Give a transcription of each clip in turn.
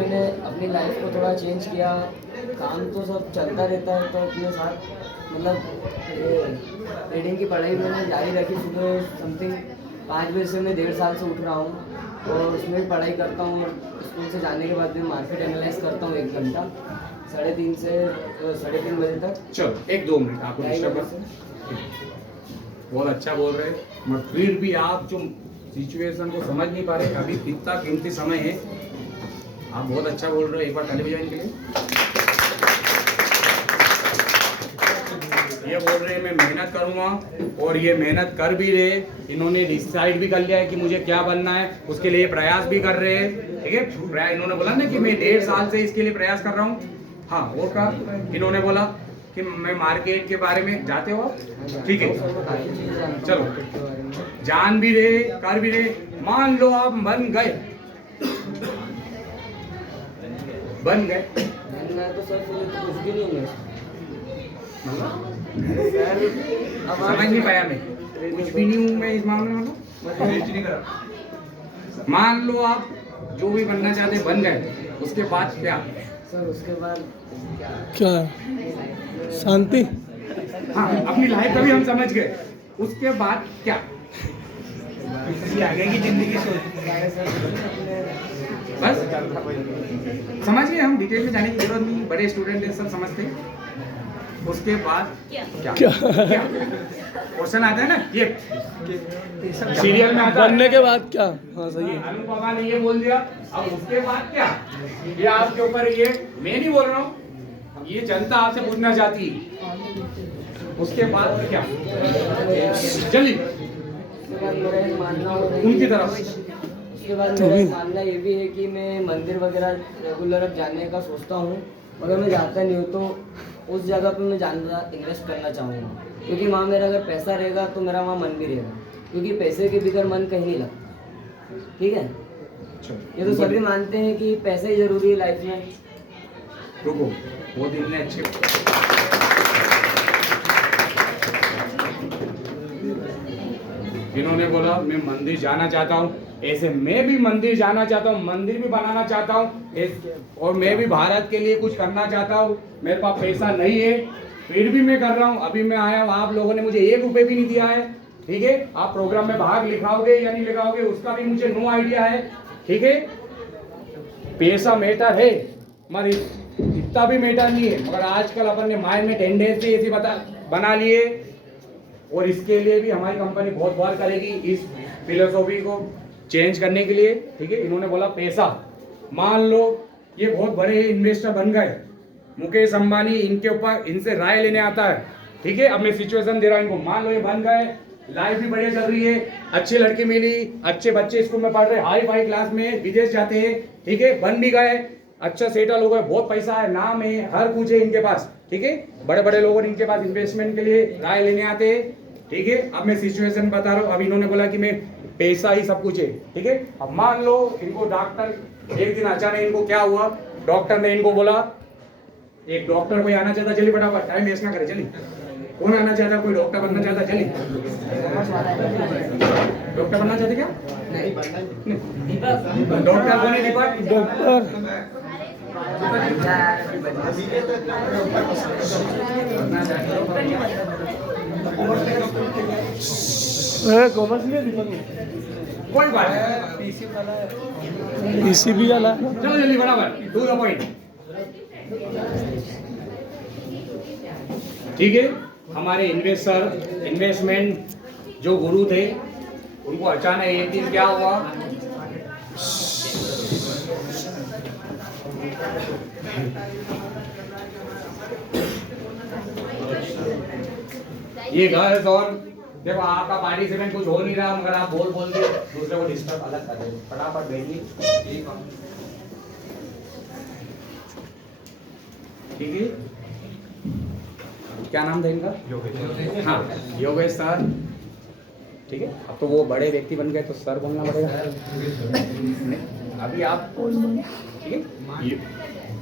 मैंने अपनी लाइफ को थोड़ा चेंज किया। काम तो सब चलता रहता है, तो अपने साथ मतलब ये ट्रेडिंग की पढ़ाई मैंने जारी रखी। सुबह समथिंग 5 बजे से मैं 1.5 साल से उठ रहा हूँ और उसमें भी पढ़ाई करता हूँ। स्कूल से जाने के बाद भी मार्केट एनालाइज करता हूँ 1 घंटा, 3:30 से 3:30 बजे तक। चलो 1-2 मिनट आपको डिस्टर्ब कर, बहुत अच्छा बोल रहे हैं, मगर फिर भी आप जो सिचुएशन को समझ नहीं पा रहे, अभी कितना कीमती समय है। आप बहुत अच्छा बोल रहे हो, एक बार ताली बजाएं इनके लिए। ये बोल रहे हैं मैं मेहनत करूंगा और ये मेहनत कर भी रहे। इन्होंने डिसाइड भी कर लिया है कि मुझे क्या बनना है, उसके लिए प्रयास भी कर रहे हैं। ठीक है, इन्होंने बोला ना कि मैं 1.5 साल से इसके लिए प्रयास कर रहा हूँ। हाँ, और कहा इन्होंने बोला कि मैं मार्केट के बारे में जाते हो। ठीक है, चलो जान भी रहे, कर भी रहे। मान लो आप बन गए तो सर फिर तो कुछ भी नहीं है। समझ नहीं पाया मैं, कुछ भी नहीं हूँ मैं इस मामले में। मतलब मान लो आप जो भी बनना चाहते बन गए, उसके बाद क्या? सर उसके बाद क्या? शांति। हाँ, अपनी लाइफ का भी हम समझ गए, उसके बाद क्या? आगे की जिंदगी बस समझ गए हम, डिटेल में जाने की जरूरत नहीं, बड़े स्टूडेंट हैं, सब समझते हैं। उसके बाद क्या क्वेश्चन आता है ना, ये सीरियल में आता है, बनने के बाद क्या? हाँ सही है। अनुपमा ने ये बोल दिया, अब उसके बाद क्या? ये आपके ऊपर, ये मैं नहीं बोल रहा हूँ, ये जनता आपसे पूछना चाहती है। उसके बाद क्या? जल्दी उनकी तरफ। उसके बाद मेरा मानना ये भी है कि मैं मंदिर वगैरह रेगुलर अब जाने का सोचता हूँ, मगर मैं जाता नहीं हूँ। तो उस जगह पे मैं ज़्यादा इन्वेस्ट करना चाहूँगा, क्योंकि वहाँ मेरा अगर पैसा रहेगा तो मेरा वहाँ मन भी रहेगा, क्योंकि पैसे के बगैर मन कहीं नहीं लगता। ठीक है, ये तो सभी मानते हैं कि पैसे ही ज़रूरी है लाइफ में। रुको, वो दिन ने अच्छे इन्होंने बोला मैं मंदिर जाना चाहता हूँ, ऐसे मैं भी मंदिर जाना चाहता हूँ, मंदिर भी बनाना चाहता हूँ, और मैं भी भारत के लिए कुछ करना चाहता हूँ। मेरे पास पैसा नहीं है, फिर भी मैं कर रहा हूँ। अभी मैं आया हूँ, आप लोगों ने मुझे 1 रुपये भी नहीं दिया है। ठीक है, आप प्रोग्राम में भाग लिखाओगे या नहीं लिखाओगे उसका भी मुझे नो आइडिया है। ठीक है, पैसा मैटर है मगर इतना भी मैटर नहीं है, मगर आजकल अपन ने माइंड में टेंडेंसी ऐसी बना लिए, और इसके लिए भी हमारी कंपनी बहुत बार करेगी इस फिलोसॉफी को चेंज करने के लिए। ठीक है, इन्होंने बोला पैसा। मान लो ये बहुत बड़े इन्वेस्टर बन गए, मुकेश अंबानी इनके ऊपर, इनसे राय लेने आता है। ठीक है, अब मैं सिचुएशन दे रहा हूँ इनको। मान लो ये बन गए, लाइफ भी बढ़िया चल रही है, अच्छे लड़के मिली, अच्छे बच्चे स्कूल में पढ़ रहे, हाई फाई क्लास में, विदेश जाते हैं। ठीक है, बन भी गए, अच्छा सेटल हो गए, बहुत पैसा है, नाम है, हर कुछ है इनके पास। ठीक है, बड़े बड़े लोग इनके पास इन्वेस्टमेंट के लिए राय लेने आते हैं। ठीक है, अब मैं सिचुएशन बता रहा हूँ। अब इन्होंने बोला कि मैं पैसा ही सब कुछ है। ठीक है, अब मान लो इनको डॉक्टर, एक दिन अचानक इनको क्या हुआ, डॉक्टर ने इनको बोला, एक डॉक्टर कोई आना चाहता, चलिए फटाफट, टाइम वेस्ट ना करे, चलिए। कौन आना चाहता, कोई डॉक्टर बनना चाहता, चलिए। डॉक्टर बनना चाहते क्या? डॉक्टर कौन है? दीपक डॉक्टर कॉमर्स लिया दीपक ने? कोई बात नहीं, पीसीबी वाला। चलो जल्दी बराबर, टू द पॉइंट। ठीक है, हमारे इन्वेस्टमेंट जो गुरु थे, उनको अचानक एक दिन क्या हुआ, ये घर और देखो आपका पार्टिसिपेंट कुछ हो नहीं रहा, मगर आप बोल के दूसरे को डिस्टर्ब अलग कर रहे हो। फटाफट भेजिए। ठीक है, क्या नाम था इनका? योगेश। हाँ, योगेश सर। ठीक है, अब तो वो बड़े व्यक्ति बन गए तो सर बोलना पड़ेगा। अभी आप ठीक है,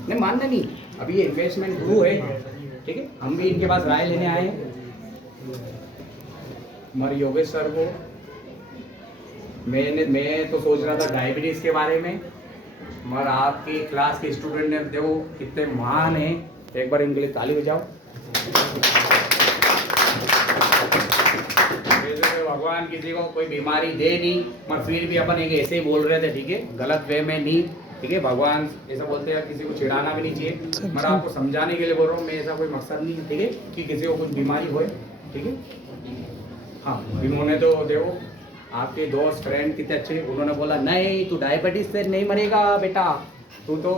नहीं मानना नहीं, अभी ये इन्वेस्टमेंट गुरु है। ठीक है, हम भी इनके पास राय लेने आए हैं। मगर योगेश सर को मैं तो सोच रहा था डायबिटीज के बारे में, मगर आपकी क्लास के स्टूडेंट ने देखो कितने महान हैं, एक बार इनके लिए ताली बजाओ। वैसे भगवान किसी को कोई बीमारी दे नहीं, मगर फिर भी अपन एक ऐसे ही बोल रहे थे, ठीक है, गलत वे में नहीं, ठीक है। भगवान ऐसा बोलते हैं किसी को चिढ़ाना भी नहीं चाहिए, मगर आपको समझाने के लिए बोल रहा हूँ मैं, ऐसा कोई मकसद नहीं है, ठीक है, कि किसी को कुछ बीमारी होए, ठीक है। हाँ, इन्होंने तो देखो आपके दोस्त फ्रेंड कितने अच्छे, उन्होंने बोला नहीं तू डायबिटीज से नहीं मरेगा बेटा, तू तो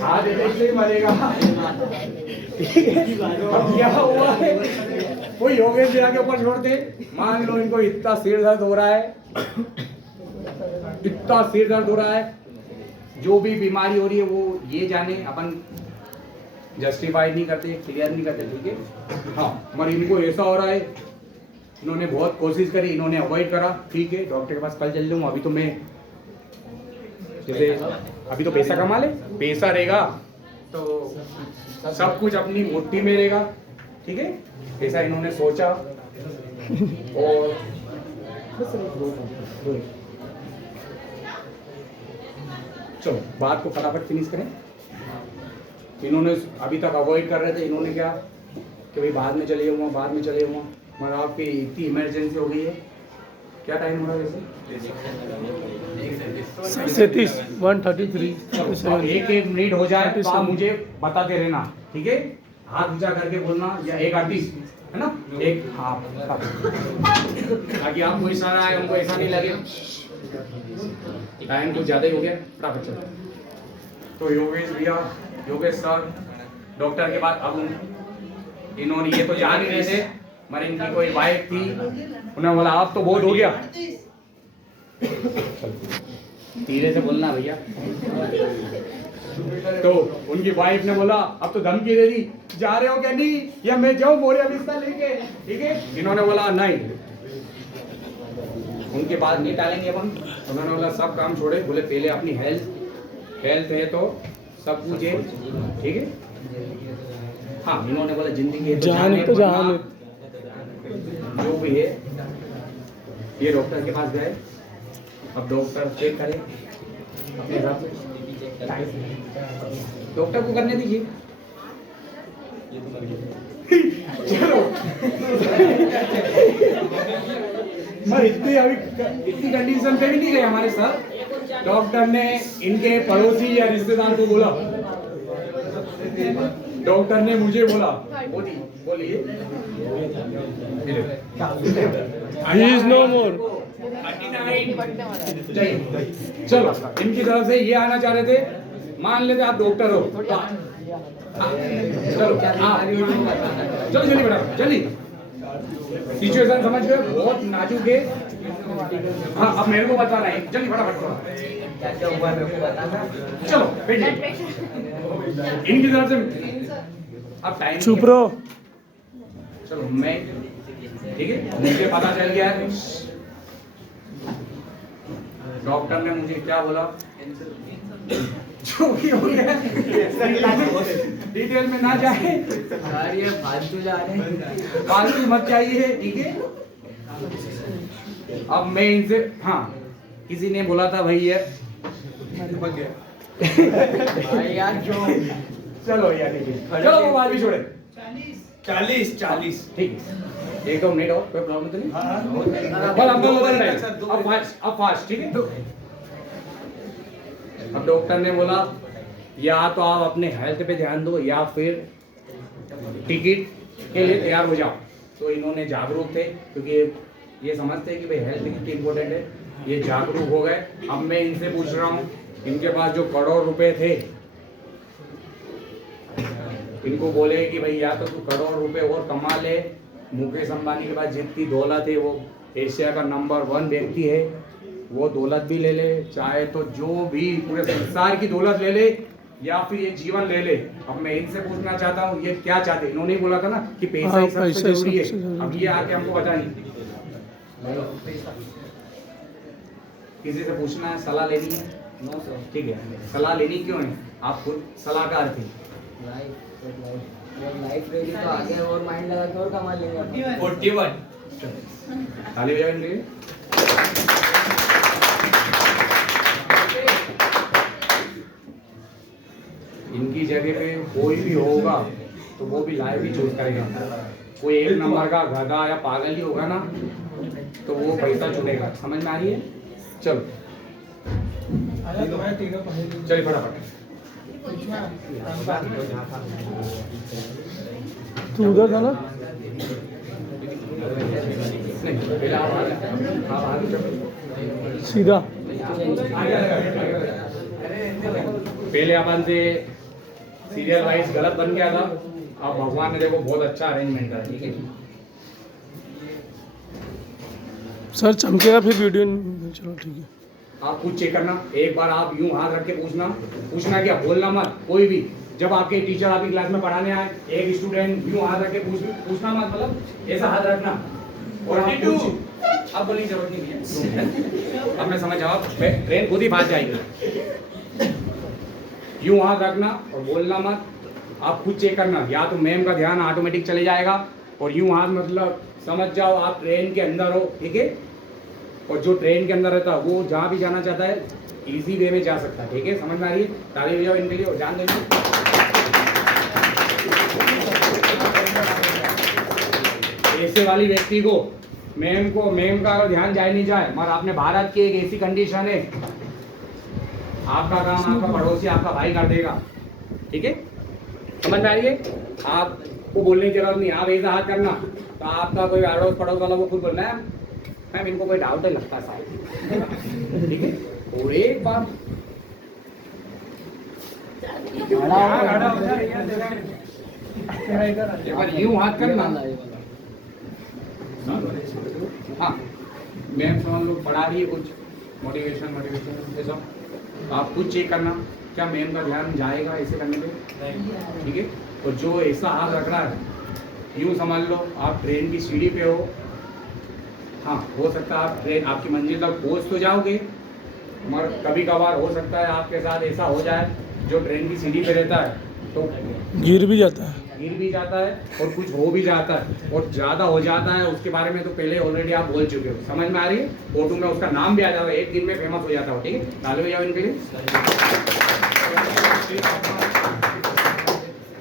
हार्ट अटैक से ही मरेगा। अब क्या हुआ है, कोई योगेश भैया के ऊपर छोड़ते, मान लो इनको इतना सिर दर्द हो रहा है, इतना सिर दर्द हो रहा है, जो भी बीमारी हो रही है वो ये जाने, अपन जस्टिफाई नहीं करते, क्लियर नहीं करते, ठीक है। हाँ, मगर इनको ऐसा हो रहा है, इन्होंने बहुत कोशिश करी, इन्होंने अवॉइड करा, ठीक है, डॉक्टर के पास कल चल जाऊँ। अभी तो मैं जैसे अभी तो पैसा कमा ले, पैसा रहेगा तो सब कुछ अपनी मुट्ठी में रहेगा, ठीक है, ऐसा इन्होंने सोचा। और चलो बात को फटाफट फिनिश करें। इन्होंने अभी तक अवॉइड कर रहे थे, इन्होंने क्या कि भाई बाद में चले जाऊँगा, बाद में चले जाऊँगा, मगर आपकी इतनी इमरजेंसी हो गई है। क्या टाइम हो रहा है वैसे? 1:33 एक एक मिनट हो जाए तो आप मुझे बताते रहना, ठीक है, हाथ ऊंचा करके बोलना, या 1:38 है ना, एक हाँ, ताकि आपको इशारा आए, उनको ऐसा नहीं लगे टाइम कुछ ज़्यादा ही हो गया, फटाफट चलो। तो योगेश भैया, योगेश सर डॉक्टर के बाद, अब इन्होंने ये तो जान ही रहे थे, मगर इनकी कोई वाइफ थी, उन्होंने बोला अब तो बहुत हो गया, धीरे से बोलना भैया। तो उनकी वाइफ ने बोला अब तो धमकी दे दी, जा रहे हो क्या नहीं, या मैं जाऊं बोरिया बिस्तर लेके, ठीक है। इन्होंने बोला नहीं, उनके बाद नहीं टालेंगे अपन। उन्होंने बोला सब काम छोड़े, बोले पहले अपनी हेल्थ है तो सब कुछ है, ठीक है। हाँ, इन्होंने बोला जिंदगी है तो जान जो भी है। ये डॉक्टर के पास गए, अब डॉक्टर चेक करे अपने हिसाब से, डॉक्टर को करने दीजिए। चलो मैं इतनी कंडीशन पे भी नहीं गए हमारे सर। डॉक्टर ने इनके पड़ोसी या रिश्तेदार को बोला, डॉक्टर ने मुझे बोला, बोलिए He is no more. चलो इनकी तरफ से ये आना चाह रहे थे, मान लेते आप डॉक्टर हो, चलो चलो जल्दी बेटा जल्दी, सिचुएशन समझ गए, बहुत नाजुक है। हाँ, अब मेरे को बताना है, जल्दी फटाफट क्या हुआ मेरे को बताना। चलो बैठिए, इनकी तरफ से अब टाइम चुप रहो। चलो मैं, ठीक है, मुझे पता चल गया है, डॉक्टर ने मुझे क्या बोला, जो भी हो गया डिटेल में ना जाए, ये फालतू जा रहे हैं, फालतू मत चाहिए, ठीक है। अब मैं इनसे, हाँ, किसी ने बोला था भाई ये भाई यार क्यों, चलो यार ठीक है, चलो वो बात भी छोड़े, 40 ठीक है, एक दो मिनट और, कोई प्रॉब्लम तो नहीं, बस हम दोनों अब फास्ट, ठीक है। अब डॉक्टर ने बोला या तो आप अपने हेल्थ पे ध्यान दो या फिर टिकट के लिए तैयार हो जाओ। तो इन्होंने जागरूक थे, क्योंकि ये समझते हैं कि भाई हेल्थ कितनी इंपॉर्टेंट है, ये जागरूक हो गए। अब मैं इनसे पूछ रहा हूँ, इनके पास जो करोड़ रुपए थे, इनको बोले कि भाई या तो तू करोड़ रुपए और कमा ले, मुकेश अंबानी के पास जितनी दौलत है, वो एशिया का नंबर 1 व्यक्ति है, वो दौलत भी ले ले, चाहे तो जो भी पूरे संसार की दौलत ले ले, या फिर ये जीवन ले ले। अब मैं इनसे पूछना चाहता हूँ ये क्या चाहते, इन्होंने ही बोला था ना कि पैसा ही सबसे जरूरी है। अब ये आके हमको बता नहीं, किसी से पूछना है, सलाह लेनी है, नो सर, ठीक है, सलाह लेनी क्यों है, आप खुद सलाहकार थे। लाइफ रहेगी तो आगे और माइंड लगा के और कमा लेंगे। 41 ताली बजाओ इनके लिए। इनकी जगह पे कोई भी होगा तो वो भी लाइफ ही चूज करेगा। कोई एक नंबर का गधा या पागल ही होगा ना तो वो पैसा चुनेगा। समझ में आ रही है? चलो चलिए फटाफट। तू उधर था ना? नहीं, पहले आप आगे चलो। सीधा पहले अपन से सीरियल वाइज गलत बन गया था। अब भगवान ने देखो बहुत अच्छा अरेंजमेंट करा। ठीक है, सर चमकेगा फिर वीडियो। चलो ठीक है। आप खुद चेक करना। एक बार आप यूं हाथ रख के पूछना क्या, बोलना मत कोई भी। जब आपके टीचर आपकी क्लास में पढ़ाने आए, एक स्टूडेंट यूं हाथ रख के पूछना मत, मतलब ऐसा हाथ रखना और आप अब बोलने की जरूरत नहीं है। अब मैं समझ जाओ, ट्रेन खुद ही भाग जाएगी। यूं हाथ रखना और बोलना मत। आप खुद चेक करना, या तो मैम का ध्यान ऑटोमेटिक चले जाएगा। और यूं हाथ मतलब समझ जाओ आप ट्रेन के अंदर हो। ठीक है, और जो ट्रेन के अंदर रहता है वो जहाँ भी जाना चाहता है इजी वे में जा सकता है। ठीक है, समझ में आ रही है? ताली बजाओ इनके लिए और जान देंगे। ऐसे वाली व्यक्ति को मैम का अगर ध्यान जाए नहीं जाए, मगर आपने भारत की एक ऐसी कंडीशन है, आपका काम आपका पड़ोसी आपका भाई कर देगा। ठीक है, समझ में आ रही है? आपको बोलने की जरूरत नहीं, आप ऐसा हाथ करना तो आपका कोई अड़ोस पड़ोस वाला वो खुद बोलना है मैम इनको कोई डाउट है लगता शायद। ठीक है, और एक बार यूं हाथ करना। हाँ, मैम समझ लोग पढ़ा रही है कुछ मोटिवेशन ऐसा, तो आप खुद चेक करना क्या मैम का ध्यान जाएगा ऐसे करने पे। ठीक है, और जो ऐसा हाथ रख रहा है यूं समझ लो आप ट्रेन की सीढ़ी पे हो। हाँ, हो सकता है आप ट्रेन आपकी मंजिल तक पहुंच तो जाओगे, मगर कभी कभार हो सकता है आपके साथ ऐसा हो जाए जो ट्रेन की सीढ़ी पे रहता है तो गिर भी जाता है और कुछ हो भी जाता है और ज़्यादा हो जाता है। उसके बारे में तो पहले ऑलरेडी आप बोल चुके हो। समझ में आ रही है? फोटो में उसका नाम भी आ जाता है, एक दिन में फेमस हो जाता हो। ठीक है, ताली बजाओ इनके लिए।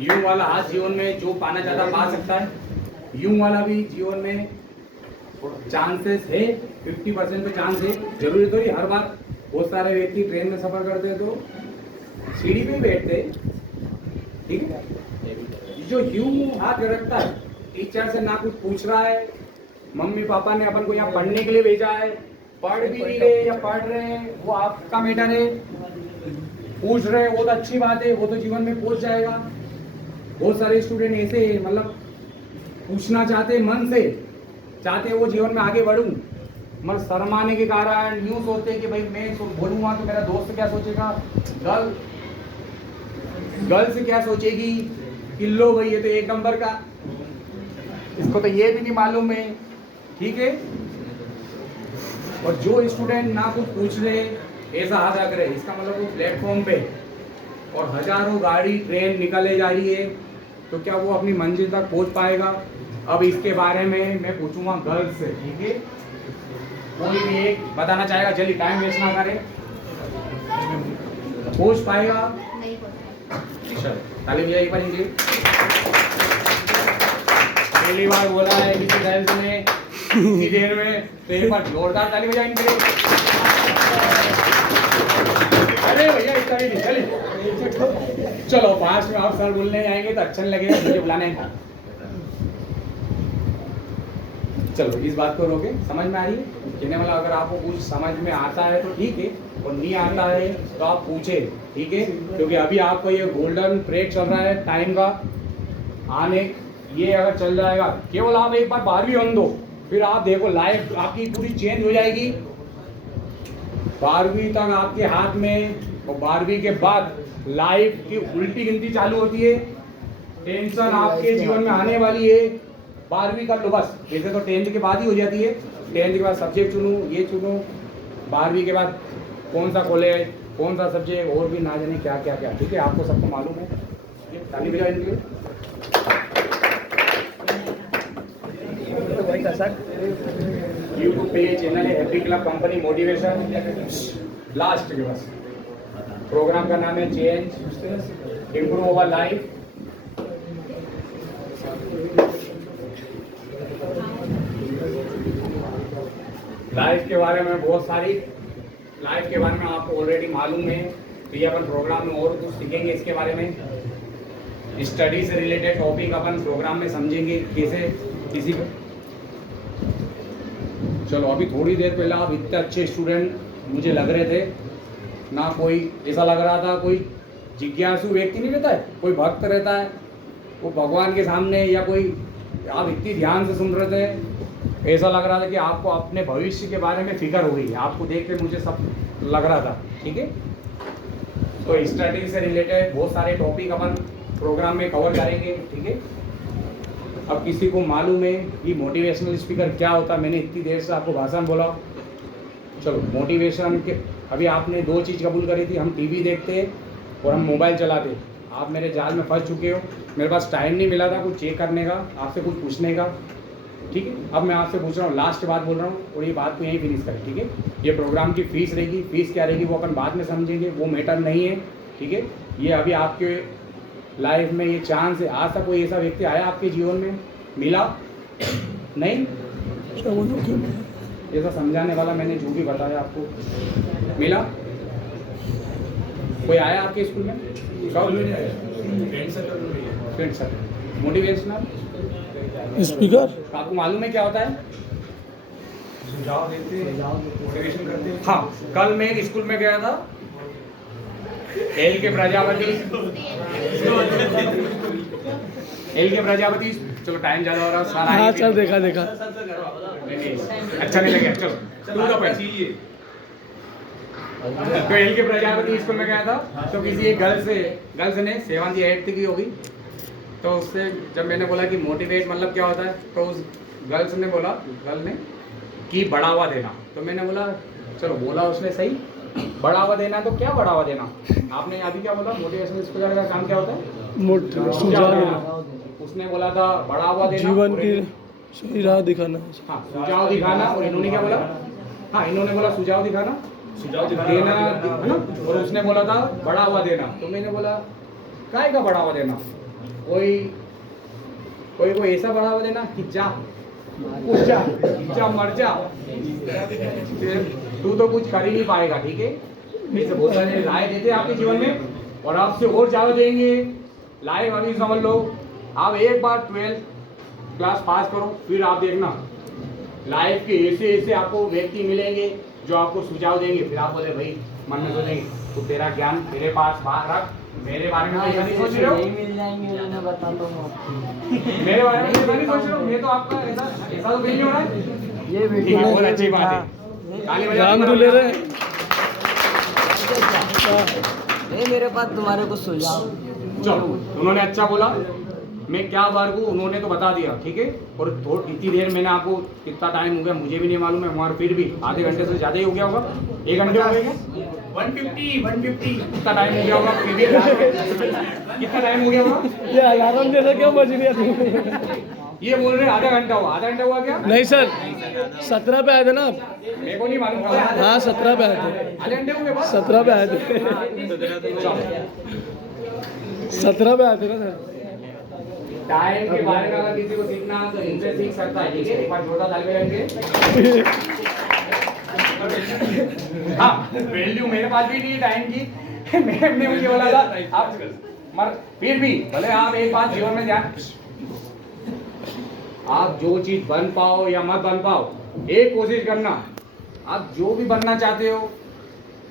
यूं वाला हाथ जीवन में जो पाना चाहता पा सकता है, यूं वाला भी जीवन में चांसेस है। 50% तो चांस है। जरूरी तो नहीं हर बार। बहुत सारे व्यक्ति ट्रेन में सफर करते हैं तो सीढ़ी पे बैठते हैं। ठीक है, जो यूं हाथ रखता है, टीचर से ना कुछ पूछ रहा है, मम्मी पापा ने अपन को यहाँ पढ़ने के लिए भेजा है, पढ़ भी नहीं रहे या पढ़ रहे हैं वो आपका मैटर है। पूछ रहे हैं वो तो अच्छी बात है, वो तो जीवन में पहुंच जाएगा। बहुत सारे स्टूडेंट ऐसे मतलब पूछना चाहते मन से, चाहते वो जीवन में आगे बढ़ूं, मगर शर्माने के कारण यूं सोचते हैं कि भाई मैं बोलूंगा तो मेरा दोस्त क्या सोचेगा, गर्ल्स क्या सोचेगी कि लो भाई ये तो एक नंबर का, इसको तो ये भी नहीं मालूम है। ठीक है, और जो स्टूडेंट ना कुछ पूछ रहे ऐसा हाथ रख रहे, इसका मतलब वो प्लेटफॉर्म पे और हजारों गाड़ी ट्रेन निकले जा रही है तो क्या वो अपनी मंजिल तक पहुंच पाएगा? अब इसके बारे में मैं पूछूंगा गर्ल्स से। ठीक है, कोई भी एक बताना चाहेगा, जल्दी टाइम वेस्ट ना करे। पहुंच पाएगा? चलो ताली बजाइए पर इनके लिए। पहली बार बोला है किसी गर्ल्स ने इतनी देर में, तो एक बार जोरदार ताली बजाइए इनके लिए। अरे भैया इतना भी नहीं, चलिए चलो फास्ट में आप सर बोलने आएंगे तो अच्छा नहीं लगेगा, मुझे बुलाने का। चलो इस बात को रोके। समझ में आ रही है? कहने वाला अगर आपको कुछ समझ में आता है तो ठीक है, और नहीं आता है तो आप पूछे। ठीक है, क्योंकि अभी आपको ये गोल्डन पीरियड चल रहा है टाइम का आने, ये अगर चल जाएगा, केवल आप एक बार 12वीं बन दो, फिर आप देखो लाइफ आपकी पूरी चेंज हो जाएगी। 12वीं तक आपके हाथ में, और 12वीं के बाद लाइफ की उल्टी गिनती चालू होती है। टेंशन आपके जीवन में आने वाली है। 12वीं कर लो बस, वैसे तो 10th के बाद ही हो जाती है। 10th के बाद सब्जेक्ट चुनो, ये चुनो, 12वीं के बाद कौन सा कॉलेज, कौन सा सब्जेक्ट, और भी ना जाने क्या क्या क्या। ठीक है, आपको सबको मालूम है। ताली बजाओ इनके लिए। यूट्यूब पे चैनल है happy club company motivation. Last के बस प्रोग्राम का नाम है change improve our life. Life के बारे में बहुत सारी लाइफ के बारे में आपको ऑलरेडी मालूम है, तो ये अपन प्रोग्राम में और कुछ सीखेंगे इसके बारे में। स्टडी से रिलेटेड टॉपिक अपन प्रोग्राम में समझेंगे कैसे किसी को। चलो अभी थोड़ी देर पहले आप इतने अच्छे स्टूडेंट मुझे लग रहे थे ना, कोई ऐसा लग रहा था कोई जिज्ञासु व्यक्ति नहीं रहता है, कोई भक्त रहता है वो भगवान के सामने, या कोई आप इतनी ध्यान से सुन रहे थे, ऐसा लग रहा था कि आपको अपने भविष्य के बारे में फिक्र हो गई है। आपको देख के मुझे सब लग रहा था, ठीक है। तो स्टडी से रिलेटेड बहुत सारे टॉपिक अपन प्रोग्राम में कवर करेंगे, ठीक है। अब किसी को मालूम है कि मोटिवेशनल स्पीकर क्या होता है, मैंने इतनी देर से आपको भाषण बोला। चलो मोटिवेशन के अभी आपने दो चीज़ कबूल करी थी, हम टीवी देखते और हम मोबाइल चलाते। आप मेरे जाल में फंस चुके हो, मेरे पास टाइम नहीं मिला था कुछ चेक करने का, आपसे कुछ पूछने का, ठीक है। अब मैं आपसे पूछ रहा हूँ, लास्ट बात बोल रहा हूँ और ये बात को यहीं फिनिश करें, ठीक है। ये प्रोग्राम की फीस रहेगी, फीस क्या रहेगी वो अपन बाद में समझेंगे, वो मैटर नहीं है, ठीक है। ये अभी आपके लाइफ में ये चांस है। आज तक कोई ऐसा व्यक्ति आया आपके जीवन में, मिला नहीं? ऐसा समझाने वाला मैंने जो भी बताया आपको, मिला कोई आया आपके स्कूल में? फ्रेंड सर्कल मोटिवेशनल स्पीकर आपको मालूम है क्या होता है? सुझाव देते मोटिवेशन करते हैं। हाँ, कल मैं एक स्कूल में गया था, एल के प्रजापति, चलो टाइम ज़्यादा हो रहा है सारा। हाँ चल देखा देखा अच्छा नहीं लगे, चलो तू तो पहले। तो एल के प्रजापति स्कूल में गया था, तो किसी एक गर्ल्स ने 7th या 8th की होगी, तो उससे जब मैंने बोला कि मोटिवेट मतलब क्या होता है, तो उस गर्ल ने कि बढ़ावा देना। तो मैंने बोला चलो, बोला उसने सही, बढ़ावा देना, तो क्या बढ़ावा देना? आपने अभी क्या बोला? मोटिवेशनल स्पीकर का काम क्या होता है? सुझाव देना, उसने बोला था बढ़ावा देना, जीवन की सही राह दिखाना। हाँ सुझाव दिखाना, और इन्होंने क्या बोला? हाँ इन्होंने बोला सुझाव दिखाना, सुझाव देना है ना, और उसने बोला था बढ़ावा देना। तो मैंने बोला काय का बढ़ावा देना? कोई ऐसा बढ़ावा देना कि जा मर जा, तू तो कुछ कर ही नहीं पाएगा, ठीक है। ऐसे बहुत सारे राय देते हैं आपके जीवन में, और आपसे और ज़्यादा देंगे। लाइफ अभी समझ लो, आप एक बार 12th क्लास पास करो, फिर आप देखना लाइफ के ऐसे आपको व्यक्ति मिलेंगे जो आपको सुझाव देंगे। फिर आप बोले भाई मन में सोचेंगे तो तेरा ज्ञान मेरे पास बाहर रख, मेरे बारे में ऐसा नहीं सोच रहे हो, मिल जाएंगे, मैं बताता हूँ आपको। मेरे बारे में ऐसा नहीं सोच रहे हो, मैं तो आपका ऐसा तो नहीं हो रहा है। ये ठीक है, बहुत अच्छी बात है, ताली बजा राम दूल्हे रहे। नहीं, मेरे पास तुम्हारे को सुझाव। चलो उन्होंने अच्छा बोला, मैं क्या वर्ग हूँ उन्होंने तो बता दिया, ठीक है। और इतनी देर मैंने आपको, कितना टाइम हो गया मुझे भी नहीं मालूम है, मगर फिर भी आधे घंटे से ज़्यादा ही हो गया होगा, 1 घंटे हो गए क्या? 150 कितना टाइम हो गया होगा? फिर भी कितना टाइम हो गया होगा? ये अलार्म जैसा क्यों बज रहा? ये बोल रहे आधा घंटा हुआ क्या? नहीं सर, 17 पे आए थे ना आप? मेरे को नहीं मालूम था। हाँ 17 पे आए थे, आधे घंटे हो गए बस? 17 पे आए थे, 17 पे आए थे ना सर। टाइम के बारे में अगर किसी को सीखना है तो इनसे सीख सकता है, ठीक है। एक बार छोटा ताली बजाएंगे। हाँ, वैल्यू मेरे पास भी नहीं है टाइम की। मैम ने मुझे बोला था आप, मगर फिर भी भले आप एक बात जीवन में ध्यान, आप जो चीज बन पाओ या मत बन पाओ, एक कोशिश करना, आप जो भी बनना चाहते हो,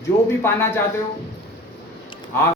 जो भी पाना चाहते हो,